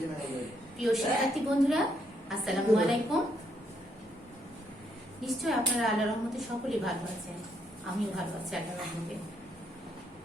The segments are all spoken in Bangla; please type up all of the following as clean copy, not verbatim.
প্রিয় শিক্ষার্থী বন্ধুরা, আসসালামু আলাইকুম। নিশ্চয় আপনারা আল্লাহর রহমতে সকলেই ভালো আছেন। আমিও ভালো আছি আল্লাহর রহমতে।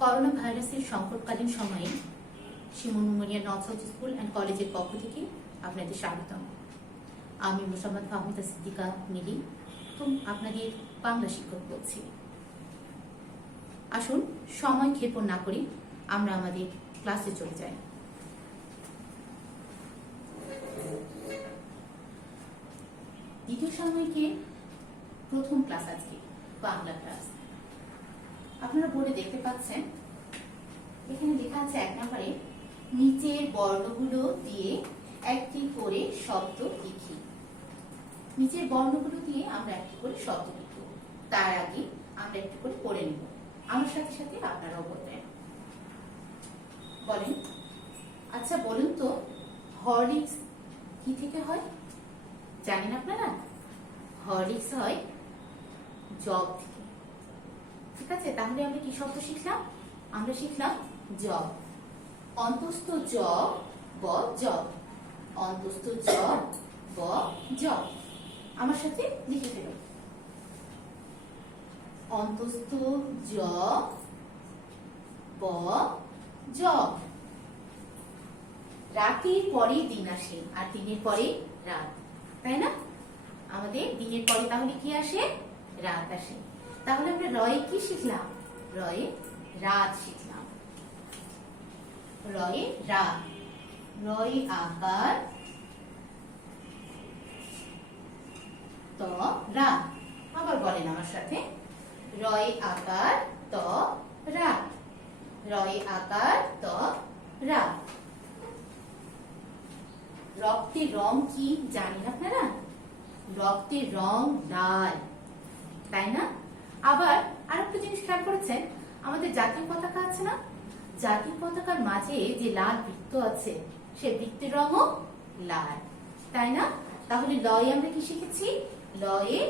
করোনা ভাইরাসের সংকটকালীন সময়ে Shimul memorial north south school and কলেজের পক্ষ থেকে আপনাদের স্বাগতম। আমি মোসাম্মদ ফাহমিদা সিদ্দিকা মিলি, আপনাদের বাংলা শিক্ষক বলছি। আসুন সময় ক্ষেপণ না করি আমরা আমাদের ক্লাসে চলে যাই। দ্বিতীয় সাময়িকে প্রথম ক্লাস আজকে বাংলা ক্লাস। আপনারা বোর্ডে দেখতে পাচ্ছেন, এখানে লেখা আছে 1 নম্বরে নিচের বর্ণগুলো দিয়ে একটি করে শব্দ লিখি। নিচের বর্ণগুলো দিয়ে আমরা একটি করে শব্দ লিখব। তার আগে আমরা একটু করে পড়ে নেব। আমার সাথে সাথে আপনারাও বলবেন। বলেন, আচ্ছা বলুন তো, হরলিক্স কি থেকে হয়? জানেন আপনারা? হরলিক্স হয় জব থেকে। ঠিক আছে, তাহলে আমরা কি শব্দ শিখলাম? আমরা শিখলাম জব। অন্তস্থ জ ব জব, অন্তস্থ জ ব জব। আমার সাথে লিখে ফেলুন। অন্তস্থ জ ব জব। রাতের পরে দিন আসে আর দিনের পরে রাত, তাই না? আমাদের দিনের পরে তাহলে কি আসে? রাত আসে। তাহলে আমরা রয়ে কি শিখলাম? রয়ে রাত শিখলাম। রয়ে রাত। রয়ে আকার ত রাত। আবার বলেন আমার সাথে, রয়ে আকার ত রাত। রয়ে আকার ত রাত। রক্তের রং কি জানেন আপনারা? রক্তের রং লাল, তাই না? আবার আরেকটা জিনিস খেয়াল করেছেন, আমাদের জাতীয় পতাকা আছে না? জাতীয় পতাকার মাঝে যে লাল বৃত্ত আছে, সে বৃত্তের রঙও লাল, তাই না? তাহলে লয়ে আমরা কি শিখেছি? লয়ে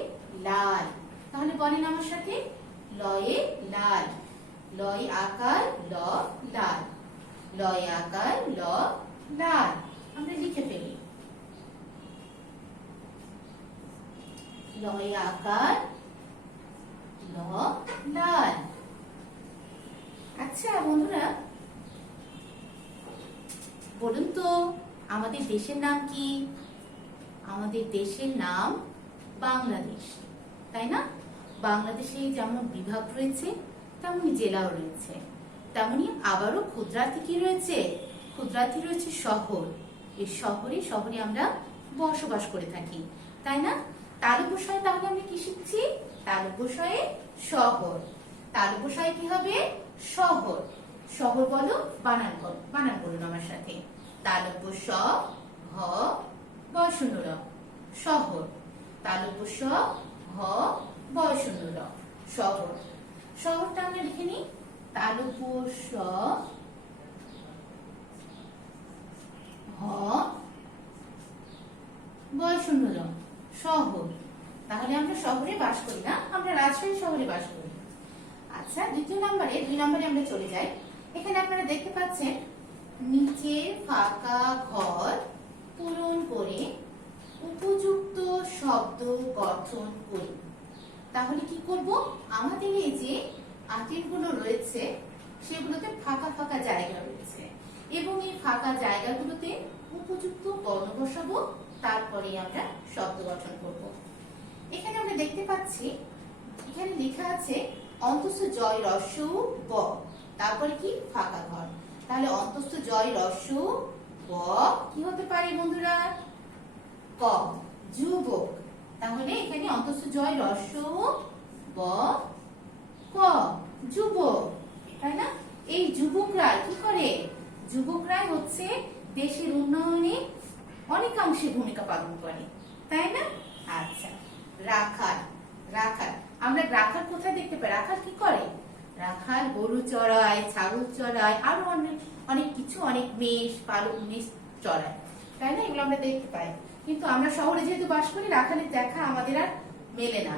লাল। তাহলে বলেন আমার সাথে, লয়ে লাল। লয়ে আকার ল লাল। লয়ে আকার ল লাল। আমরা লিখে ফেলি। লয়ে আকার ল লাল। আচ্ছা বন্ধুরা, বলুন তো আমাদের দেশের নাম কি? আমাদের দেশের নাম বাংলাদেশ, তাই না? বাংলাদেশে যেমন বিভাগ রয়েছে, তেমনি জেলাও রয়েছে। তেমনি আবারও ক্ষুদ্রাতি কি রয়েছে? ক্ষুদ্রাতি রয়েছে শহর। এই শহরে আমরা বসবাস করে থাকি, তাই না? তালব্যশয়ে তাহলে আমরা কি শিখছি? তালব্যশয়ে শহর। তালব্যশয়ে কি হবে? শহর। শহর বলো, বানান বলুন আমার সাথে। তালব্য স হ বয় শূন্য র, শহর। তালব্য স হ বয় শূন্য র, শহর। শহরটা আমরা লিখে নিই। তালব্য স হ বয় শূন্য র, শহর। তাহলে আমরা শহরে বাস করি না, আমরা রাজশাহী শহরে বাস করি। আচ্ছা, দুই নম্বরে আমরা চলে যাই। এখানে আপনারা দেখতে পাচ্ছেন, নিচের ফাঁকা ঘর পূরণ করে উপযুক্ত শব্দ গঠন করি। তাহলে কি করব? আমাদের এই যে আঁটিরগুলো রয়েছে, সেগুলোতে ফাঁকা ফাঁকা জায়গা রয়েছে এবং এই ফাঁকা জায়গাগুলোতে উপযুক্ত বর্ণ বসাবো, তারপরে আমরা শব্দ গঠন করব। এখানে আমরা দেখতে পাচ্ছি, এখানে লেখা আছে অন্তস্থ জয় রস্য ব, তারপরে কি? ফাঁকা ঘর। তাহলে অন্তস্থ জয় রস্য ব কি হতে পারে বন্ধুরা? ক, যুবক। তাহলে এখানে অন্তস্থ জয় রস্য ব ক, যুবক, তাই না? এই যুবকরা কি করে? যুবকরাই হচ্ছে দেশের উন্নয়নে অনেকাংশে ভূমিকা পালন করে, তাই না? আচ্ছা, রাখাল। রাখাল আমরা রাখাল কোথায় দেখতে পাই? রাখাল কি করে? রাখাল গরু চড়ায়, ছাগল চড়ায়, আরো অনেক কিছু, অনেক মেষ চড়ায়, তাই না? এগুলো আমরা দেখতে পাই। কিন্তু আমরা শহরে যেহেতু বাস করি, রাখালের দেখা আমাদের আর মেলে না।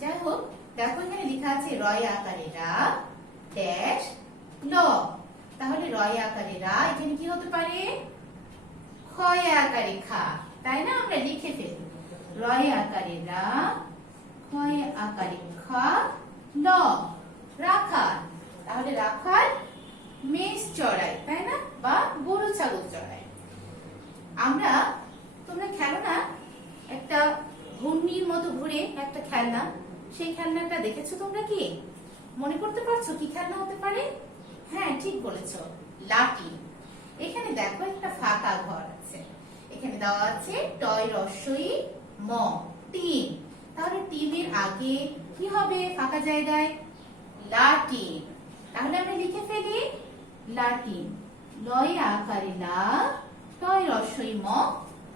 যাই হোক, দেখো এখানে লেখা আছে রয় আকারে রা ড্যাশ ল। তাহলে রয় আকারে রা এখানে কি হতে পারে? খয়ে আকারে খা, তাই না? আমরা লিখে ফেলি। রয়ে আকারে রা, খয়ে আকারে খা, ল রাখাল। তাহলে রাখাল মেষ চড়ায়, তাই না? বা গরু ছাগল চড়ায়। আমরা, তোমরা খেলো না একটা ঘূর্ণির মতো ঘুরে একটা খেলনা, সেই খেলনাটা দেখেছো তোমরা? কি মনে করতে পারছো কি খেলনা হতে পারে? হ্যাঁ, ঠিক বলেছো, লাঠি। এখানে দেখো একটা ফাঁকা ঘর আছে, এখানে দেওয়া আছে টয় রস্যই ম, টিম। তাহলে টিমের আগে কি হবে ফাঁকা জায়গায়? লাটিম। তাহলে আমরা লিখে ফেলি লাটিম। লয়ে আকারে লা, টয় রস্যই ম,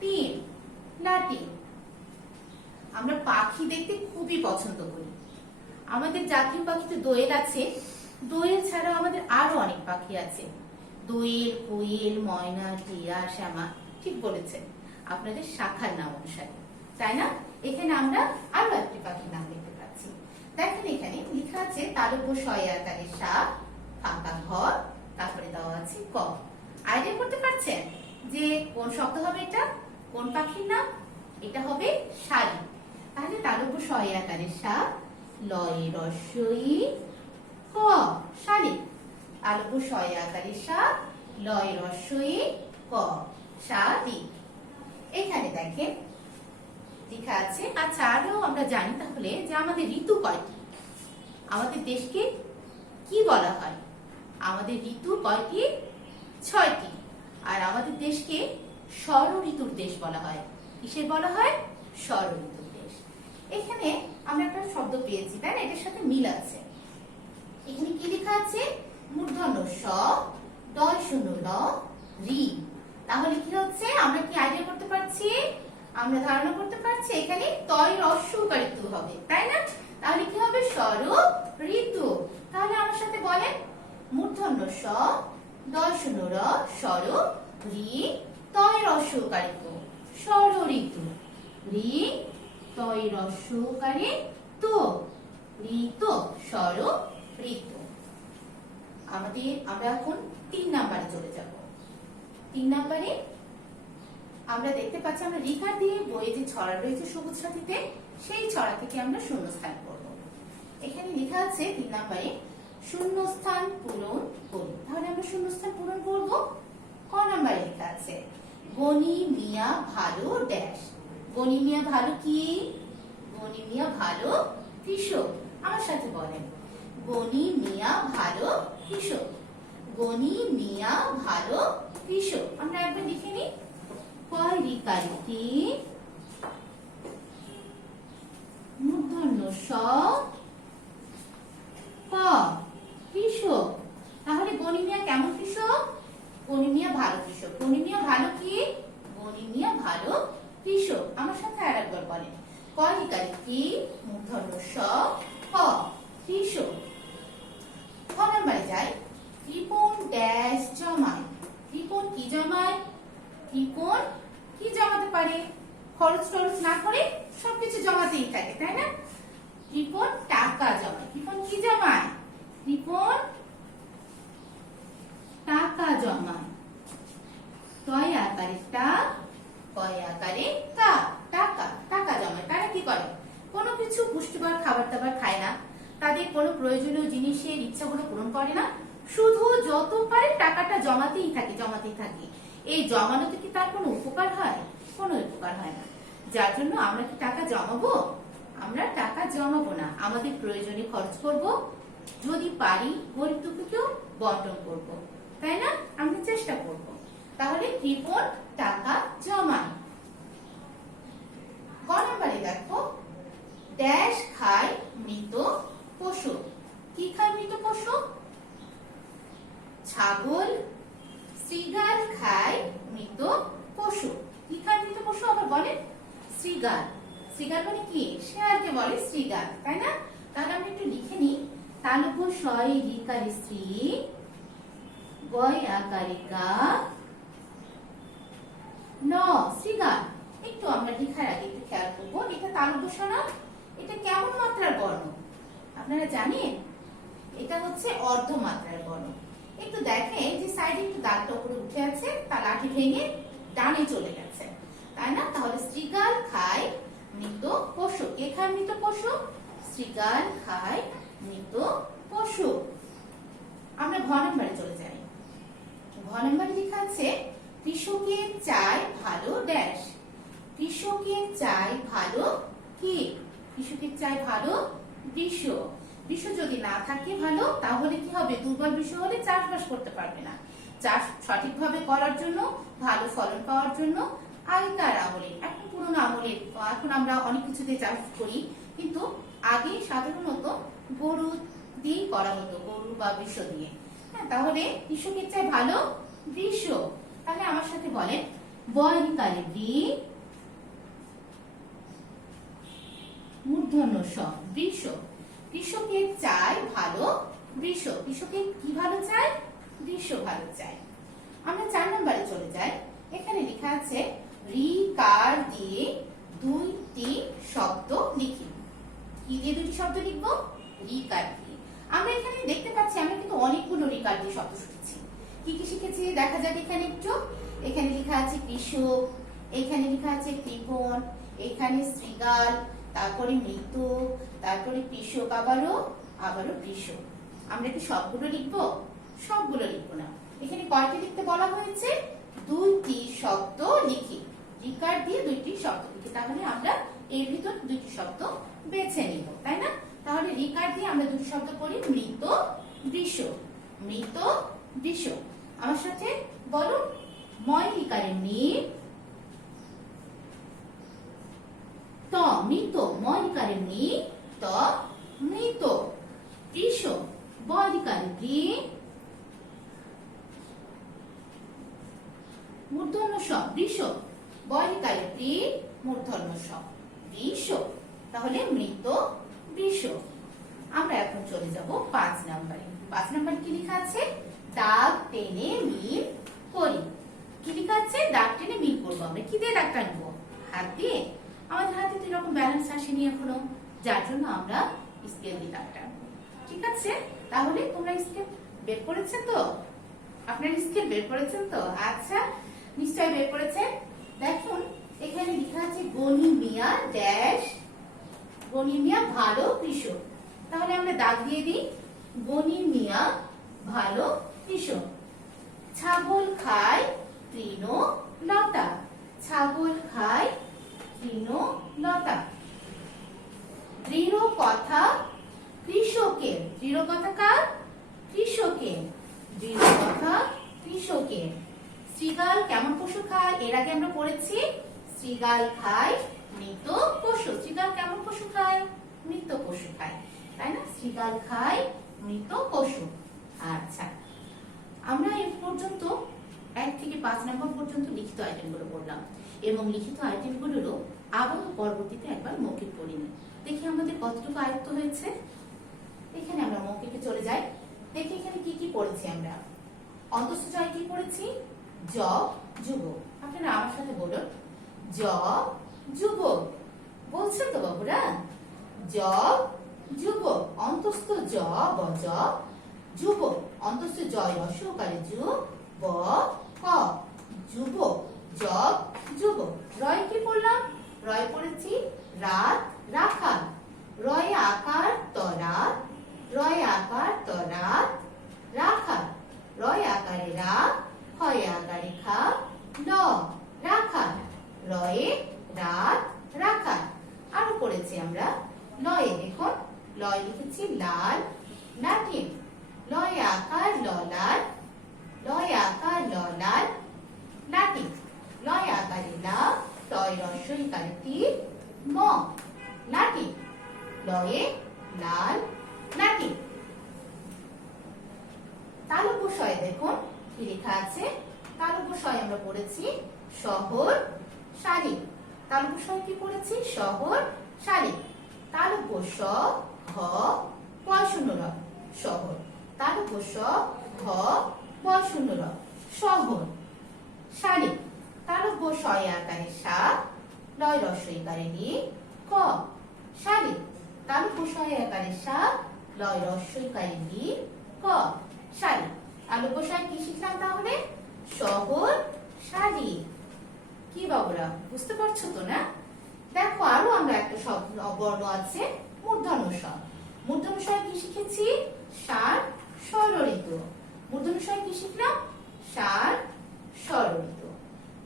টিম, লাটিম। আমরা পাখি দেখতে খুবই পছন্দ করি। আমাদের জাতীয় পাখি তো দোয়েল আছে, দোয়েল ছাড়াও আমাদের আরো অনেক পাখি আছে, দোয়েল, কোয়েল, ময়না, টিয়া, শ্যামা। ঠিক বলেছেন, আপনাদের শাখার নাম অনুসারে, তাই না? এখানে আমরা আরো একটি পাখির নাম দেখতে পাচ্ছি। দেখেন এখানে লেখা আছে তালব্য শয়ে আকারে সা, ফাঁকা ঘর, তারপরে দেওয়া আছে ক। আইডিয়া করতে পারছেন যে কোন শব্দ হবে এটা, কোন পাখির নাম? এটা হবে শালিক। তাহলে তালব্য শয়ে আকারে সা, লয়ে রস্যই ক, শালিক। তালব্য শয়ে আকারে সা, লয়ে রস্যই ক, শালিক। এখানে দেখেন লেখা আছে। আচ্ছা, আরো আমরা জানি তাহলে যে আমাদের ঋতু কয়টি? আমাদের দেশকে কি বলা হয়? আমাদের ঋতু কয়টি? 6টি। আর আমাদের দেশকে ষড় ঋতুর দেশ বলা হয়। কিসের বলা হয়? ষড় ঋতুর দেশ। এখানে আমরা একটা শব্দ পেয়েছি, তাই না? এটার সাথে মিল আছে। এখানে কি লেখা আছে? মূর্ধন্য স, ডয় শূন্য ল, রি। তাহলে কি হচ্ছে? আমরা কি আইডিয়া করতে পারছি? আমরা ধারণা করতে পারছি এখানে তয় রস্য ঋতু হবে, তাই না? তাহলে কি হবে? ষড় ঋতু। তাহলে আমার সাথে বলেন, মূর্ধন্য স, ডয় শূন্য র, ষড়, রি, তয় রস্য ঋতু, ষড় ঋতু। রি, তয় রস্য ঋতু, ঋতু, ষড় ঋতু। আমরা এখন 3 নাম্বারে চলে যাব। 3 নাম্বারে আমরা দেখতে পাচ্ছি, আমরা রেখা দিয়ে বইয়ে যে ছড়া রয়েছে সবুজ সাথীতে, সেই ছড়া থেকে আমরা শূন্যস্থান করব। এখানে লেখা আছে 3 নাম্বারে শূন্যস্থান পূরণ করি। তাহলে আমরা শূন্যস্থান পূরণ করব। ক নাম্বারে লেখা আছে গনি মিয়া ভালো ড্যাশ। গনি মিয়া ভালো কি? গনি মিয়া ভালো কৃষক। আমার সাথে বলেন, গনি মিয়া ভালো কৃষক। গনি মিয়া ভালো কৃষক। আমরা একবার লিখে নিই। রিকারিতি মূর্ধন্য স, ক, কৃষক। তাহলে গনি মিয়া কেমন কৃষক? গনি মিয়া ভালো কৃষক। গনি মিয়া ভালো কি? গনি মিয়া ভালো কৃষক। আমার সাথে আরেকবার বলেন, রিকারিতি মূর্ধন্য স, ক, কৃষক। খ নাম্বারে যাই। কৃপণ ড্যাশ জমায়। কৃপণ কি জমায়? কৃপণ কি জমাতে পারে? খরচ টরচ না করে সবকিছু জমাতেই থাকে, তাই না? কৃপণ টাকা জমায়। কৃপণ কি জমায়? কৃপণ টাকা জমায়। তয় আকারে টা, কয় আকারে কা, টাকা, টাকা জমায়। তারা কি করে? কোনো কিছু পুষ্টিকর খাবার দাবার খায় না, তাদের কোনো প্রয়োজনীয় জিনিসের ইচ্ছাগুলো পূরণ করে না, শুধু যত পারে টাকাটা জমাতেই থাকে, জমাতেই থাকে। এই জমানোতে কি তার কোনো উপকার হয়? কোনো উপকার হয় না। যার জন্য আমরা কি টাকা জমাবো? আমরা টাকা জমাবো না। আমাদের প্রয়োজনে খরচ করব, যদি পারি গরিব দুঃখীকেও বন্টন করব, তাই না? আমরা চেষ্টা করব। তাহলে কৃপণ টাকা জমায়। ক নাম্বারে দেখো, ড্যাশ খায় মৃত পশু। কি খায় মৃত পশু? ছাগল, শ্রীগাল খায় মৃত পশু। কি খায় মৃত পশু? আবার বলেন, শ্রীগাল। শ্রীগাল মানে কি? শেয়ালকে বলে শ্রীগাল, তাই না? তাহলে আমরা একটু লিখে নিই। তালব্য শয় রিকারি শ্রী, গয় আকারে গা, ন, শ্রীগাল। একটু আমরা লেখার আগে একটু খেয়াল করবো, এটা তালব্য শ না? এটা কেমন মাত্রার বর্ণ আপনারা জানেন? এটা হচ্ছে অর্ধ মাত্রার বর্ণ। একটু দেখেন যে সাইডে একটু দাগটা উপরে উঠে আছে, তার লাঠি ভেঙে ডানে চলে গেছে, তাই না? তাহলে শৃগাল খায় মৃত পশু। কে খায় মৃত পশু? শৃগাল খায় মৃত পশু। আমরা ঘ নম্বরে চলে যাই। ঘ নম্বরে লেখা আছে কৃষকের চাই ভালো ড্যাশ। কৃষকের চাই ভালো কি? কৃষকের চাই ভালো বৃষ। বৃষ যদি না থাকে ভালো, তাহলে কি হবে? দুর্বল বৃষ হলে চাষবাস করতে পারবে না। চাষ সঠিকভাবে করার জন্য, ভালো ফলন পাওয়ার জন্য আগেকার আমলে, এখন পুরোনো আমলে, এখন আমরা অনেক কিছুতে চাষ করি, কিন্তু আগে সাধারণত গরু দিয়েই করা হতো, গরু বা বৃষ দিয়ে। হ্যাঁ, তাহলে কৃষকের চাই ভালো বৃষ। তাহলে আমার সাথে বলেন বয়নিকারে বি মূর্ধন্য স বৃষ। কৃষকের চাই ভালো বৃষ। কৃষকের কি ভালো চাই? বৃষ ভালো চাই। আমরা 4 নম্বরে চলে যাই। এখানে লেখা আছে রি কার দিয়ে দুইটি শব্দ লিখি। কি দিয়ে দুটি শব্দ লিখবো? রি কার দিয়ে। আমরা এখানে দেখতে পাচ্ছি আমরা কিন্তু অনেকগুলো রি কার দিয়ে শব্দ শিখেছি। কি কি শিখেছি দেখা যাক এখানে একটু। এখানে লেখা আছে কৃষক, এখানে লেখা আছে কৃপণ, এখানে শৃগাল, তারপরে মৃত, তারপরে কৃষক, আবারও কৃষক। আমরা কি সবগুলো লিখবো? সবগুলো লিখবো না। এখানে কয়টি লিখতে বলা হয়েছে? দুইটি শব্দ লিখি। রিকার দিয়ে দুইটি শব্দ লিখি। তাহলে আমরা এর ভিতর দুইটি শব্দ বেছে নিব, তাই না? তাহলে রিকার দিয়ে আমরা দুটি শব্দ করি মৃত বৃষ। মৃত বৃষ। আমার সাথে বলো ময় রিকারে মি ত মৃত। ময় রিকারে মি ত মৃত। বৃষ। বয় রিকারে বৃ মূর্ধন্য স বৃষ। বয় রিকারে বৃ মূর্ধন্য স বৃষ। তাহলে মৃত বৃষ। আমরা এখন চলে যাব 5 নম্বরে। 5 নম্বরে কি লেখা আছে? দাগ টেনে মিল করি। কি লেখা আছে? দাগ টেনে মিল করবো। আমরা কি দিয়ে দাগ টানবো? হাত দিয়ে। আমাদের হাতে তো এরকম ব্যালেন্স আসেনি এখনো, যার জন্য আমরা স্কেল দিয়ে দাগ টানবো। ঠিক আছে? তাহলে তোমরা স্কেল বের করেছেন তো? আপনার স্কেল বের করেছেন তো? আচ্ছা, নিশ্চয়ই বের করেছেন। দেখুন এখানে লেখা আছে গনি মিয়া ড্যাশ। গনি মিয়া ভালো কৃষক। তাহলে আমরা দাগ দিয়ে দিই গনি মিয়া ভালো কৃষক। ছাগল খায় তৃণ লতা। ছাগল খায় তৃণ লতা। দৃঢ় কথা কৃষকের। দৃঢ় কথা কার? কৃষকের। দৃঢ় কথা কৃষকের। শৃগাল কেমন পশু খায়? এর আগে আমরা পড়েছি শৃগাল খায় মৃত পশু। শৃগাল কেমন পশু খায়? মৃত পশু খায়, তাই না? শৃগাল খায় মৃত পশু। আচ্ছা, আমরা এই পর্যন্ত 1 থেকে 5 নম্বর পর্যন্ত লিখিত আইটেমগুলো পড়লাম, এবং লিখিত আইটেমগুলোরও আবার পরবর্তীতে একবার মৌখিক পড়িনি। দেখি আমাদের কতটুকু আয়ত্ত হয়েছে। এখানে আমরা মৌখিকে চলে যাই। দেখি এখানে কি কি পড়েছি আমরা। অন্তঃস্থ জয় কি পড়েছি? জ যুবক। আপনারা আমার সাথে বলুন জ যুবক। বলছেন তো বাবুরা? জ যুবক। অন্তঃস্থ জ বজ যুবক। অন্তঃস্থ জয় অসহকারে যু ব ক যুবক। জ যুবক। রয় কি পড়লাম? রয় পড়েছি রাত রাখাল। রয় আকার তরাত। রয় আকার তরাত রাখাল। রয় আকারে রা, হয় আকারে খা, ল রাখাল। রয়ে রাত রাখাল। আরো পড়েছি আমরা লয়ে। দেখুন লয় লিখেছি লাল লাঠিম। লয় আকার ললাল। লয় আকার ললাল লাঠিম। লয় আকারে লা, তয় রস্বই কারে তি, ম লাঠিম। লয়ে লাল লাঠিম। তালব্য শয়ে দেখুন কি লেখা আছে। তালব্য শয়ে আমরা পড়েছি শহর শাড়ি। তালব্য শয়ে কি পড়েছি? শহর শাড়ি। তালব্য স হ পয় শূন্য র শহর। তালব্য স হ পয় শূন্য র শহর শাড়ি। তালব্য শয়ে আকারে সা, লয় রস্বই কারে রি, ক শাড়ি। তালব্য শয়ে আকারে সা, লয় রস্বই কারে রি, ক শাড়ি। তালব্য শয়ে কি শিখলাম তাহলে? শহর শাড়ি। কি বাবুরা বুঝতে পারছো তো না? দেখো আরো আমরা একটা শব্দ বর্ণ আছে মূর্ধন্য ষ। মূর্ধন্য ষ কি শিখেছি? ষাঁড় ষড়ঋতু। মূর্ধন্য ষ কি শিখলাম? ষাঁড় ষড়ঋতু।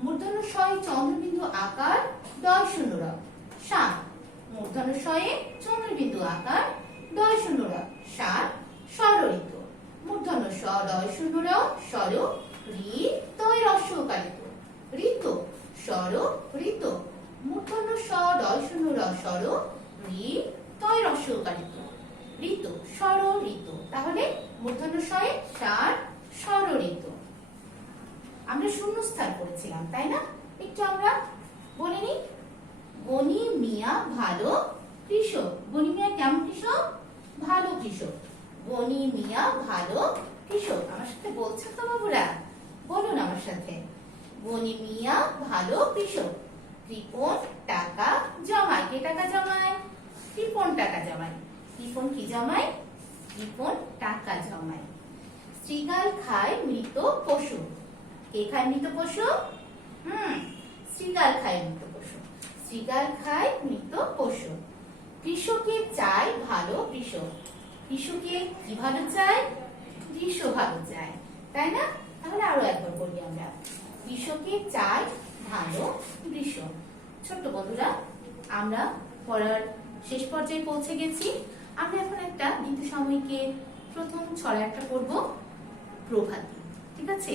মূর্ধন্য ষ চন্দ্রবিন্দু আকার দয় শূন্য র ষাঁড়। মূর্ধন্য ষ চন্দ্রবিন্দু আকার দয় শূন্য র ষাঁড় ষড়ঋতু। মূর্ধন্য ষ দয় শূন্য র ষড় ঋ তয় রস্য উকারিত ঋতু ষড় ঋতু। মূর্ধন্য ষ দয় শূন্য র ষড় ঋ তয় রস্য উকারিত ঋতু ষড় ঋতু। তাহলে মূর্ধন্য ষয়ে ষাঁড় ষড়ঋতু। আমরা শূন্যস্থান করেছিলাম তাই না? একটু আমরা বলে নিই। গনি মিয়া ভালো কৃষক। গনি মিয়া কেমন কৃষক? ভালো কৃষক। গনি মিয়া ভালো কৃষক। আমার সাথে বলছেন তো বাবুরা? বলুন আমার সাথে। গনি মিয়া ভালো কৃষক। কৃপণ টাকা জমায়। কে টাকা জমায়? কৃপণ টাকা জমায়। কৃপণ কি জমায়? কৃপণ টাকা জমায়। শৃগাল খায় মৃত পশু। কে খায় মৃত পশু? শৃগাল খায় মৃত পশু। শৃগাল খায় মৃত পশু। কৃষকে চায় ভালো কৃষক। কৃষকে কি ভালো চায়? কৃষ ভালো চায় তাই না? তাহলে আরো একবার বলি আমরা। কৃষকে চায় ভালো কৃষ। ছোট্ট বন্ধুরা আমরা পড়ার শেষ পর্যায়ে পৌঁছে গেছি। আমরা এখন একটা দ্বিতীয় সাময়িকে প্রথম ছড়া একটা করব প্রভাতী। ঠিক আছে?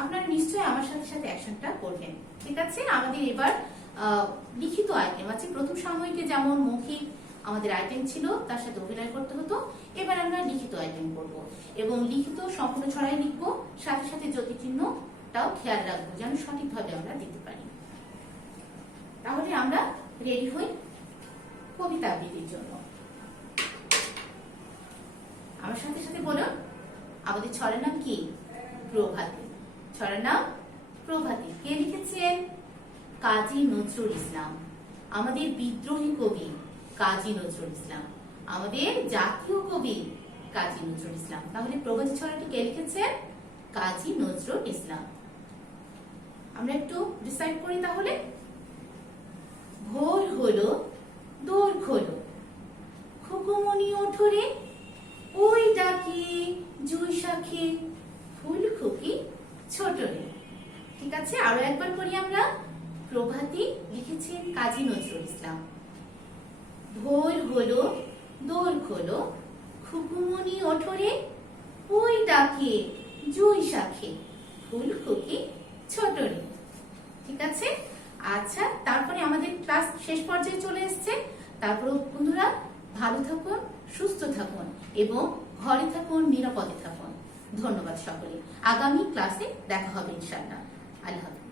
আপনারা নিশ্চয়ই আমার সাথে সাথে অ্যাকশনটা করবেন। ঠিক আছে? আমাদের এবার লিখিত আইটেম আছে। প্রথম সাময়িকে যেমন মৌখিক আমাদের আইটেম ছিল তার সাথে অভিনয় করতে হতো, এবার আমরা লিখিত আইটেম করব এবং লিখিত সম্পূর্ণ ছড়াই লিখবো, সাথে সাথে জ্যোতি চিহ্নটাও খেয়াল রাখবো যেন সঠিকভাবে আমরা দিতে পারি। তাহলে আমরা রেডি হই কবিতা আবৃত্তির জন্য। আমার সাথে সাথে বলুন, আমাদের ছড়ার নাম কি? প্রভাতী। ছড়ার নাম প্রভাতী। কে লিখেছেন? কাজী নজরুল ইসলাম। আমাদের বিদ্রোহী কবি কাজী নজরুল ইসলাম। আমাদের জাতীয় কবি কাজী নজরুল ইসলাম। তাহলে প্রভাতী ছড়াটি কে লিখেছেন? কাজী নজরুল ইসলাম। আমরা একটু ডিসাইড করি তাহলে। ভোর হলো দোর খোলো, খুকুমনি ওঠরে ওই ডাকে জুই শাখে ফুল খুকি ছোট রে। ঠিক আছে? আরো একবার করি আমরা। প্রভাতী লিখেছেন কাজী নজরুল ইসলাম। ভোর হলো দোর খোলো, খুকুমনি ওঠরে ওই ডাকে জুই শাখে ফুল খুকি ছোট রে। ঠিক আছে? আচ্ছা, তারপরে আমাদের ক্লাস শেষ পর্যায়ে চলে এসছে। তারপর বন্ধুরা ভালো থাকুন, সুস্থ থাকুন এবং ঘরে থাকুন, নিরাপদে থাকুন। ধন্যবাদ সকলে। আগামী ক্লাসে দেখা হবে ইনশাআল্লাহ। আল্লাহ হাফেজ।